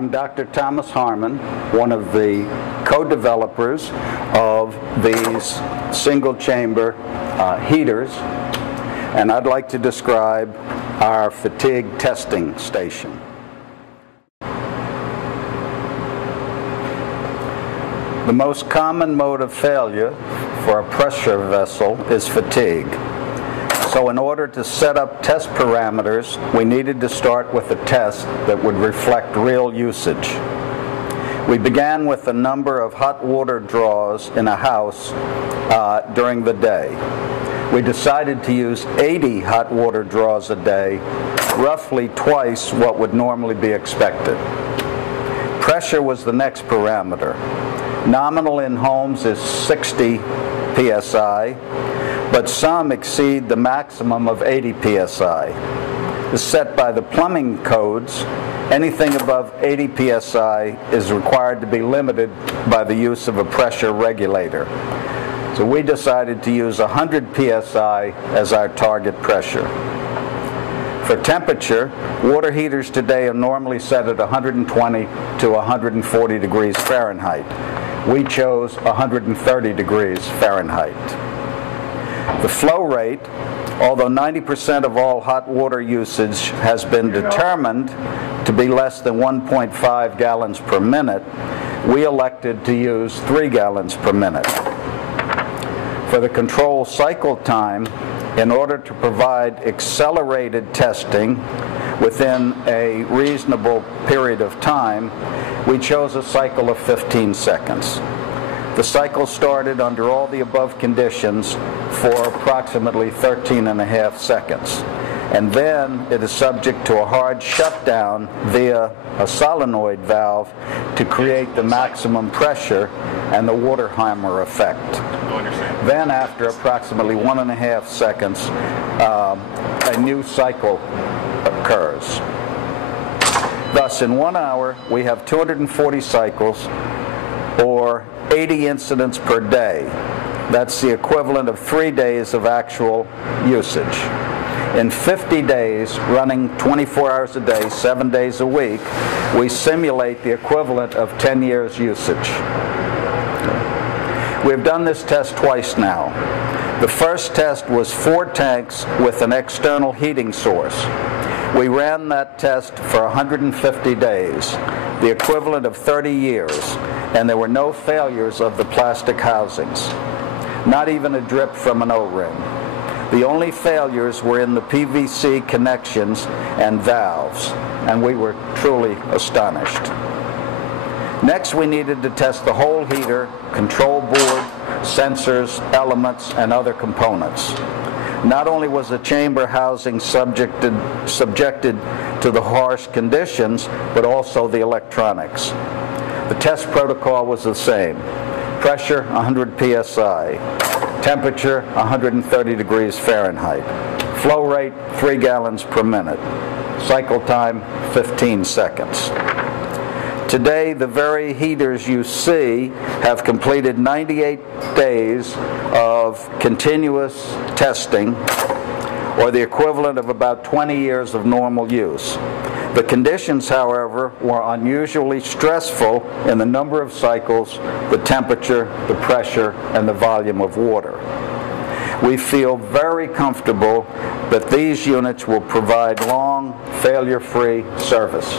I'm Dr. Thomas Harmon, one of the co-developers of these single-chamber heaters, and I'd like to describe our fatigue testing station. The most common mode of failure for a pressure vessel is fatigue. So in order to set up test parameters, we needed to start with a test that would reflect real usage. We began with a number of hot water draws in a house during the day. We decided to use 80 hot water draws a day, roughly twice what would normally be expected. Pressure was the next parameter. Nominal in homes is 60 psi, but some exceed the maximum of 80 psi. As set by the plumbing codes, anything above 80 psi is required to be limited by the use of a pressure regulator. So we decided to use 100 psi as our target pressure. For temperature, water heaters today are normally set at 120 to 140 degrees Fahrenheit. We chose 130 degrees Fahrenheit. The flow rate, although 90% of all hot water usage has been determined to be less than 1.5 gallons per minute, we elected to use 3 gallons per minute. For the control cycle time, in order to provide accelerated testing within a reasonable period of time, we chose a cycle of 15 seconds. The cycle started under all the above conditions for approximately 13.5 seconds. And then it is subject to a hard shutdown via a solenoid valve to create the maximum pressure and the water hammer effect. Then after approximately 1.5 seconds, a new cycle occurs. Thus, in 1 hour, we have 240 cycles, or 80 incidents per day. That's the equivalent of 3 days of actual usage. In 50 days, running 24 hours a day, 7 days a week, we simulate the equivalent of 10 years usage. We've done this test twice now. The first test was 4 tanks with an external heating source. We ran that test for 150 days, the equivalent of 30 years, and there were no failures of the plastic housings, not even a drip from an O-ring. The only failures were in the PVC connections and valves, and we were truly astonished. Next, we needed to test the whole heater, control board, sensors, elements, and other components. Not only was the chamber housing subjected to the harsh conditions, but also the electronics. The test protocol was the same. Pressure, 100 psi. Temperature, 130 degrees Fahrenheit. Flow rate, 3 gallons per minute. Cycle time, 15 seconds. Today, the very heaters you see have completed 98 days of continuous testing, or the equivalent of about 20 years of normal use. The conditions, however, were unusually stressful in the number of cycles, the temperature, the pressure, and the volume of water. We feel very comfortable that these units will provide long, failure-free service.